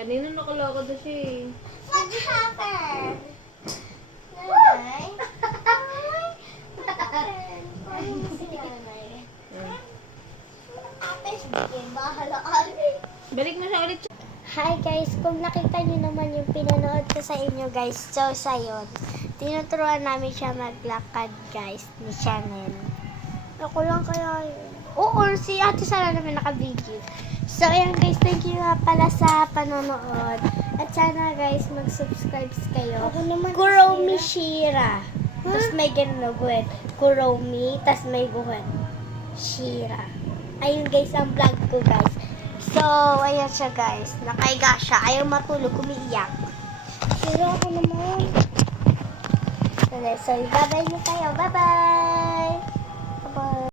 Kanina nakalakad na siya eh. What happened? Nanay? What happened? Paano si nanay? Apes, bigyan. Bahala ka rin. Balik mo siya ulit. Hi guys, kung nakita niyo naman yung pinanood ko sa inyo guys, so sayon. Tinuturuan namin siya maglakad guys, ni Chanel. Ako lang kaya yun. Oo, si Ate Sara naman naka-video. So ayan guys, thank you nga pala sa panonood. At sana guys, mag-subscribe kayo. Kuromi Shira. Tapos may ganun na guwet. Kuromi, tapos may guwet. Shira. Ayun guys, ang vlog ko guys. So, ayan siya guys. Nakaiga siya. Ayaw matulog. Umiiyak. Pero ako naman. So, bye-bye na tayo. Bye-bye!